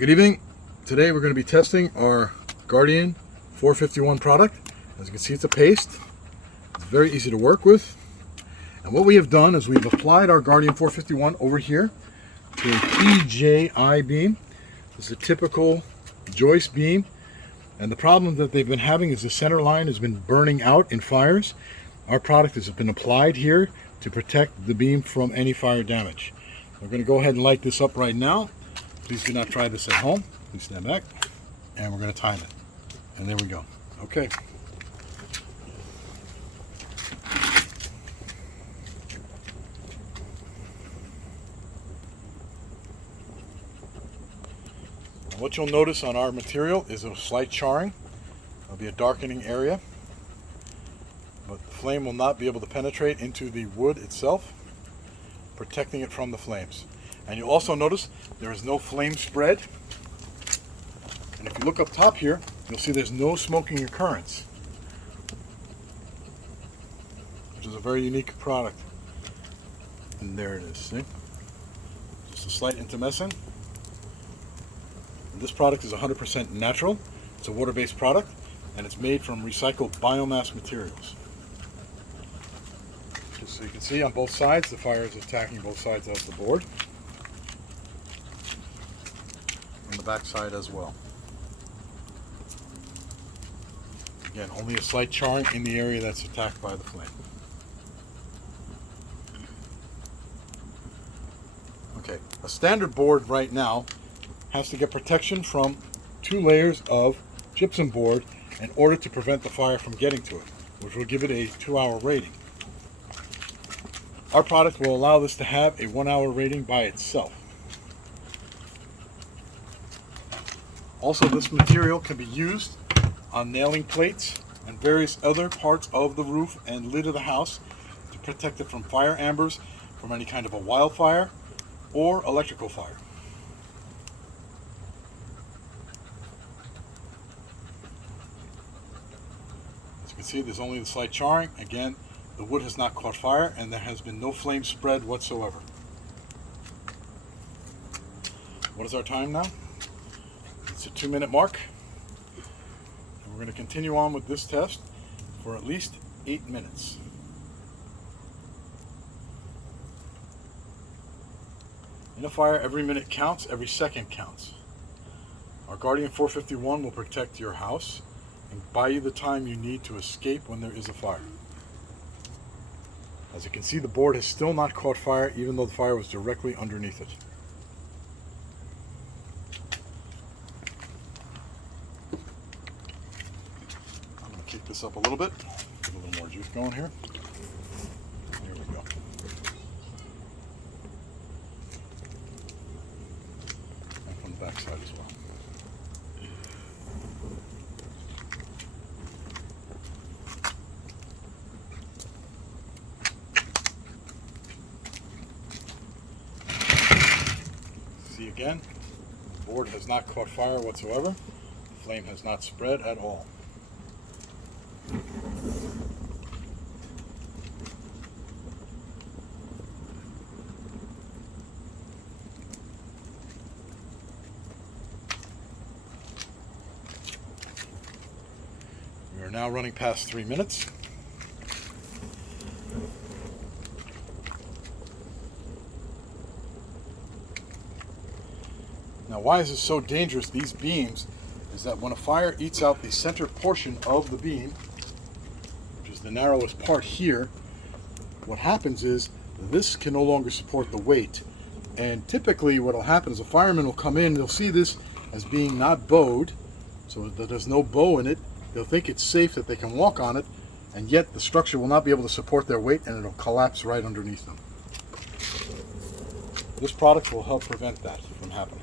Good evening. Today we're going to be testing our Guardian 451 product. As you can see, it's a paste. It's very easy to work with. And what we have done is we've applied our Guardian 451 over here to a PJI beam. This is a typical joist beam. And the problem that they've been having is the center line has been burning out in fires. Our product has been applied here to protect the beam from any fire damage. We're going to go ahead and light this up right now. Please do not try this at home. Please stand back. And we're going to time it. And there we go. Okay. What you'll notice on our material is a slight charring. There'll be a darkening area, but the flame will not be able to penetrate into the wood itself, protecting it from the flames. And you'll also notice there is no flame spread. And if you look up top here, you'll see there's no smoking occurrence, which is a very unique product. And there it is, see? Just a slight intumescent. This product is 100% natural. It's a water-based product, and it's made from recycled biomass materials. Just so you can see on both sides, the fire is attacking both sides of the board. On the back side as well. Again, only a slight charring in the area that's attacked by the flame. Okay, a standard board right now has to get protection from 2 layers of gypsum board in order to prevent the fire from getting to it, which will give it a 2-hour rating. Our product will allow this to have a 1-hour rating by itself. Also, this material can be used on nailing plates and various other parts of the roof and lid of the house to protect it from fire ambers, from any kind of a wildfire or electrical fire. As you can see, there's only the slight charring. Again, the wood has not caught fire and there has been no flame spread whatsoever. What is our time now? It's a 2-minute mark. And we're going to continue on with this test for at least 8 minutes. In a fire, every minute counts, every second counts. Our Guardian 451 will protect your house and buy you the time you need to escape when there is a fire. As you can see, the board has still not caught fire, even though the fire was directly underneath it. I'm going to kick this up a little bit, get a little more juice going here. There we go. And from the back side as well. Again, the board has not caught fire whatsoever. The flame has not spread at all. We are now running past 3 minutes. Now, why is this so dangerous? These beams is that when a fire eats out the center portion of the beam, which is the narrowest part here, what happens is this can no longer support the weight. And typically what will happen is a fireman will come in, they'll see this as being not bowed, so that there's no bow in it. They'll think it's safe that they can walk on it, and yet the structure will not be able to support their weight and it'll collapse right underneath them. This product will help prevent that from happening.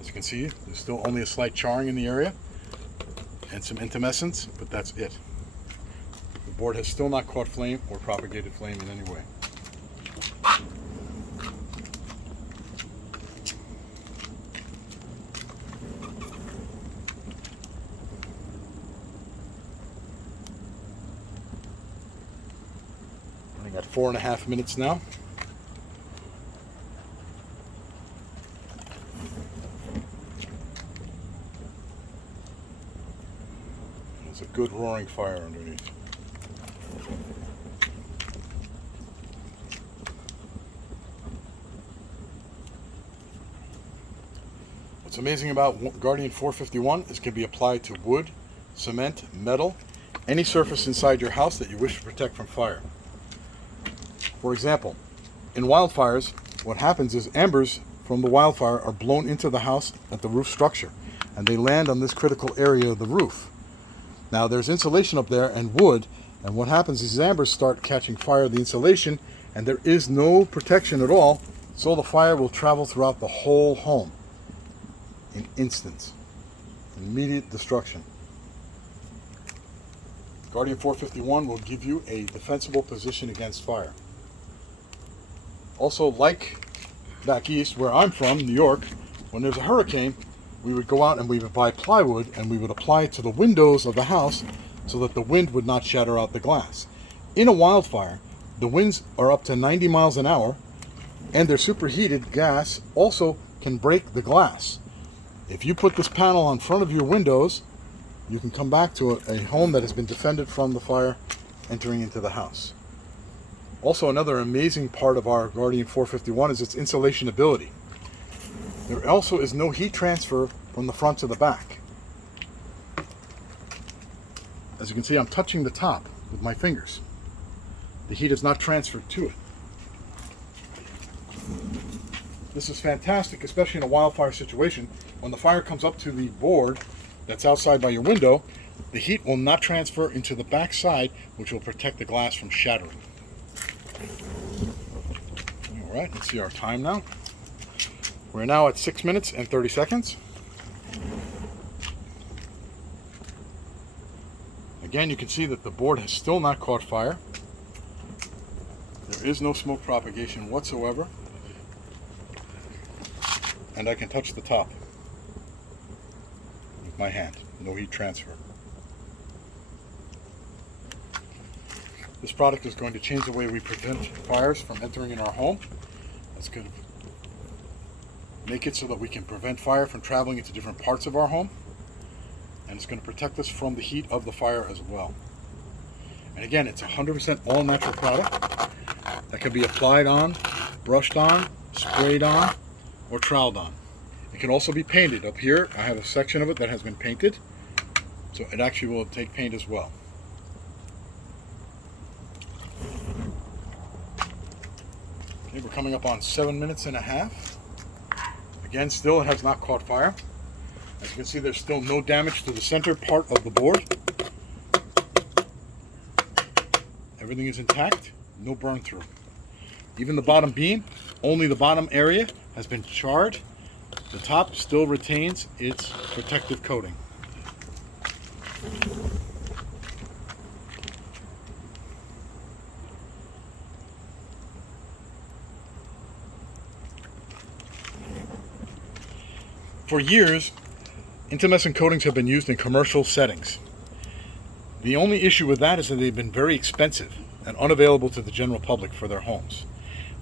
As you can see, there's still only a slight charring in the area and some intumescence, but that's it. The board has still not caught flame or propagated flame in any way. Running at 4.5 minutes now. There's a good roaring fire underneath. What's amazing about Guardian 451 is it can be applied to wood, cement, metal, any surface inside your house that you wish to protect from fire. For example, in wildfires, what happens is embers from the wildfire are blown into the house at the roof structure, and they land on this critical area of the roof. Now there's insulation up there and wood, and what happens is these embers start catching fire, the insulation, and there is no protection at all, so the fire will travel throughout the whole home in instants. Immediate destruction. Guardian 451 will give you a defensible position against fire. Also, like back east where I'm from, New York, when there's a hurricane, we would go out and we would buy plywood and we would apply it to the windows of the house so that the wind would not shatter out the glass. In a wildfire, the winds are up to 90 miles an hour, and their superheated gas also can break the glass. If you put this panel on front of your windows, you can come back to a home that has been defended from the fire entering into the house. Also, another amazing part of our Guardian 451 is its insulation ability. There also is no heat transfer from the front to the back. As you can see, I'm touching the top with my fingers. The heat is not transferred to it. This is fantastic, especially in a wildfire situation. When the fire comes up to the board that's outside by your window, the heat will not transfer into the back side, which will protect the glass from shattering. All right, let's see our time now. We're now at 6 minutes and 30 seconds. Again, you can see that the board has still not caught fire. There is no smoke propagation whatsoever. And I can touch the top with my hand. No heat transfer. This product is going to change the way we prevent fires from entering in our home. That's going to make it so that we can prevent fire from traveling into different parts of our home. And it's going to protect us from the heat of the fire as well. And again, it's 100% all-natural product that can be applied on, brushed on, sprayed on, or troweled on. It can also be painted. Up here, I have a section of it that has been painted, so it actually will take paint as well. Okay, we're coming up on 7 minutes and a half. Again, still it has not caught fire. As you can see, there's still no damage to the center part of the board. Everything is intact, no burn through. Even the bottom beam, only the bottom area has been charred. The top still retains its protective coating. For years, intumescent coatings have been used in commercial settings. The only issue with that is that they've been very expensive and unavailable to the general public for their homes.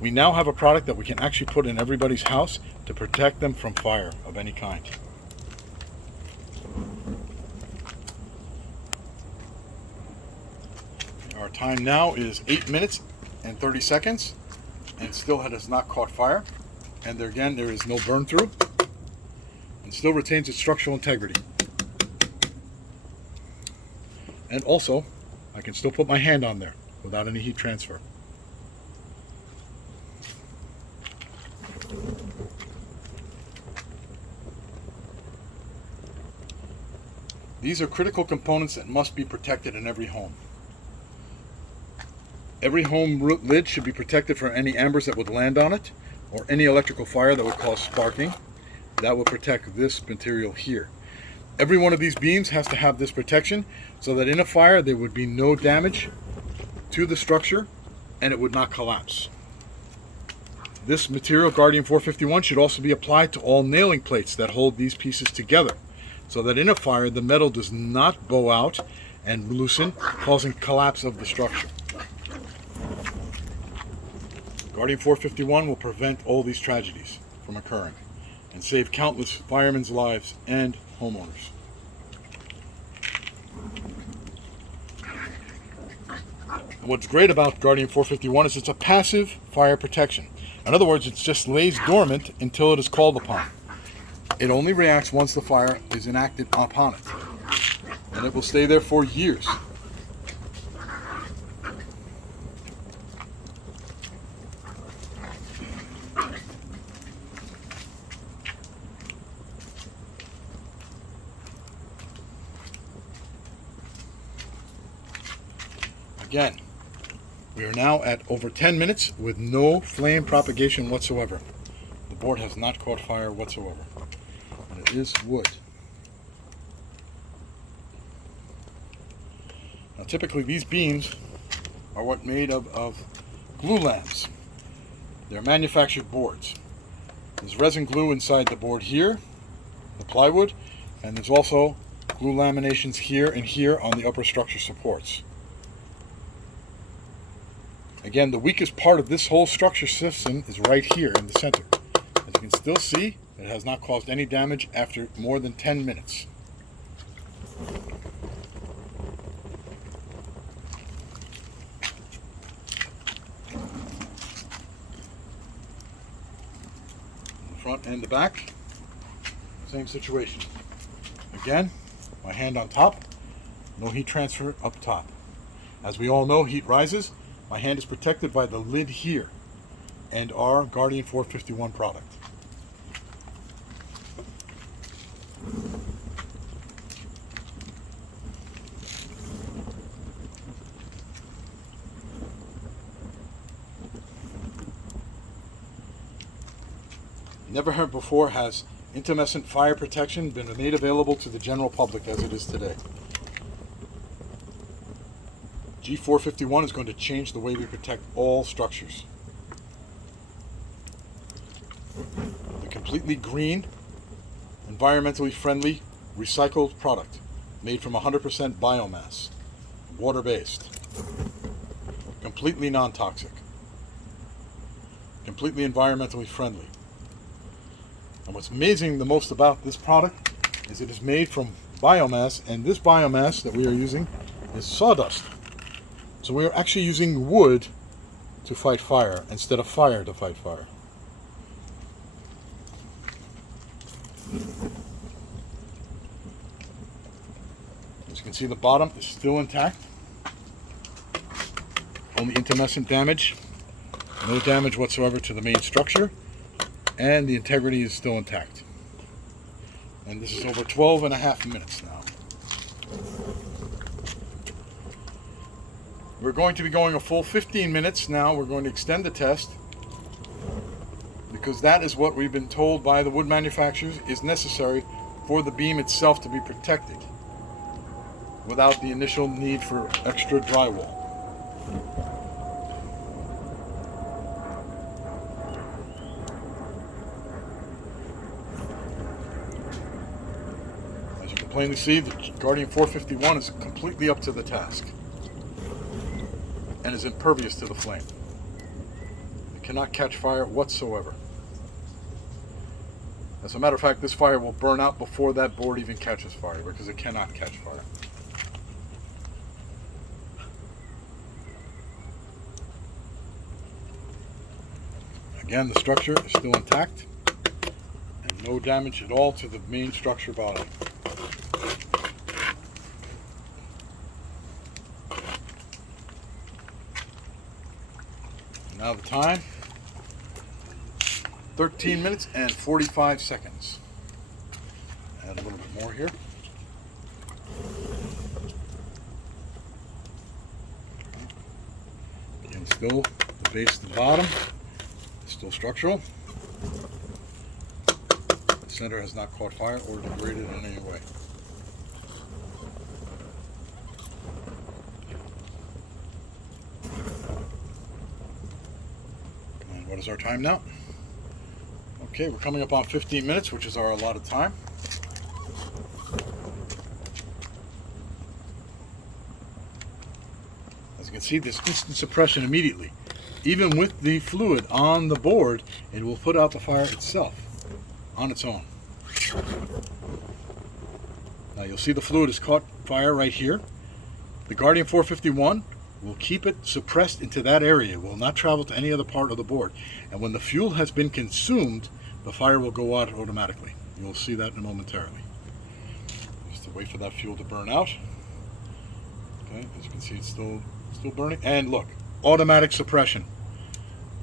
We now have a product that we can actually put in everybody's house to protect them from fire of any kind. Our time now is 8 minutes and 30 seconds, and still it has not caught fire. And there again, there is no burn through, and still retains its structural integrity. And also, I can still put my hand on there without any heat transfer. These are critical components that must be protected in every home. Every home lid should be protected from any embers that would land on it, or any electrical fire that would cause sparking. That will protect this material here. Every one of these beams has to have this protection so that in a fire there would be no damage to the structure and it would not collapse. This material, Guardian 451, should also be applied to all nailing plates that hold these pieces together so that in a fire the metal does not bow out and loosen, causing collapse of the structure. Guardian 451 will prevent all these tragedies from occurring and save countless firemen's lives and homeowners. what's great about Guardian 451 is it's a passive fire protection. In other words, it just lays dormant until it is called upon. It only reacts once the fire is enacted upon it, and it will stay there for years. Again, we are now at over 10 minutes with no flame propagation whatsoever. The board has not caught fire whatsoever. And it is wood. Now typically these beams are what made of glue lamps. They're manufactured boards. There's resin glue inside the board here, the plywood, and there's also glue laminations here and here on the upper structure supports. Again, the weakest part of this whole structure system is right here in the center. As you can still see, it has not caused any damage after more than 10 minutes. The front and the back, same situation. Again, my hand on top, no heat transfer up top. As we all know, heat rises. My hand is protected by the lid here and our Guardian 451 product. Never heard before has intumescent fire protection been made available to the general public as it is today. G451 is going to change the way we protect all structures. The completely green, environmentally friendly, recycled product made from 100% biomass, water-based, completely non-toxic, completely environmentally friendly. And what's amazing the most about this product is it is made from biomass, and this biomass that we are using is sawdust. So we are actually using wood to fight fire instead of fire to fight fire. As you can see, the bottom is still intact. Only intumescent damage. No damage whatsoever to the main structure. And the integrity is still intact. And this is over 12.5 minutes now. We're going to be going a full 15 minutes now. We're going to extend the test because that is what we've been told by the wood manufacturers is necessary for the beam itself to be protected without the initial need for extra drywall. As you can plainly see, the Guardian 451 is completely up to the task and is impervious to the flame. It cannot catch fire whatsoever. As a matter of fact, this fire will burn out before that board even catches fire because it cannot catch fire. Again, the structure is still intact and no damage at all to the main structure bottom. Now the time, 13 minutes and 45 seconds. Add a little bit more here. And still the base of the bottom is still structural. The center has not caught fire or degraded in any way. What is our time now? Okay, we're coming up on 15 minutes, which is our allotted time. As you can see, there's instant suppression immediately. Even with the fluid on the board, it will put out the fire itself on its own. Now you'll see the fluid has caught fire right here. The Guardian 451 will keep it suppressed into that area. It will not travel to any other part of the board. And when the fuel has been consumed, the fire will go out automatically. You'll see that in momentarily. Just to wait for that fuel to burn out. Okay, as you can see, it's still burning. And look, automatic suppression.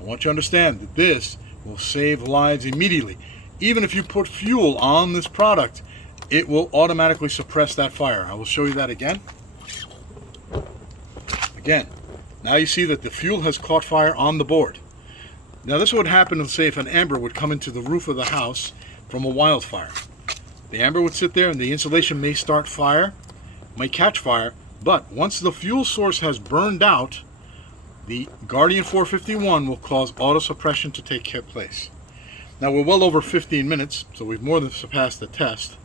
I want you to understand that this will save lives immediately. Even if you put fuel on this product, it will automatically suppress that fire. I will show you that again. Again, now you see that the fuel has caught fire on the board. Now this would happen, let's say, if an amber would come into the roof of the house from a wildfire. The amber would sit there and the insulation may start fire, might catch fire, but once the fuel source has burned out, the Guardian 451 will cause auto suppression to take place. Now we're well over 15 minutes, so we've more than surpassed the test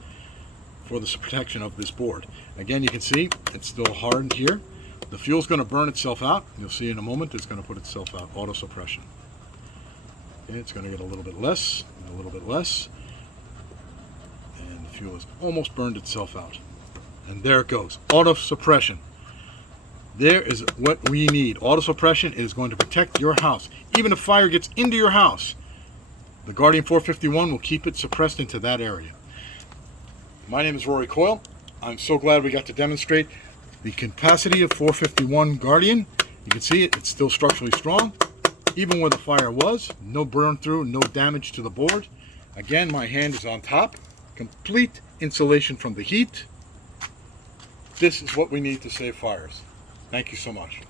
for the protection of this board. Again, you can see it's still hardened here. The fuel's going to burn itself out. You'll see in a moment it's going to put itself out, auto suppression. Okay, it's going to get a little bit less, and a little bit less, and the fuel has almost burned itself out. And there it goes, auto suppression. There is what we need. Auto suppression is going to protect your house. Even if fire gets into your house, the Guardian 451 will keep it suppressed into that area. My name is Rory Coyle. I'm so glad we got to demonstrate the capacity of 451 Guardian. You can see it's still structurally strong. Even where the fire was, no burn through, no damage to the board. Again, my hand is on top. Complete insulation from the heat. This is what we need to save fires. Thank you so much.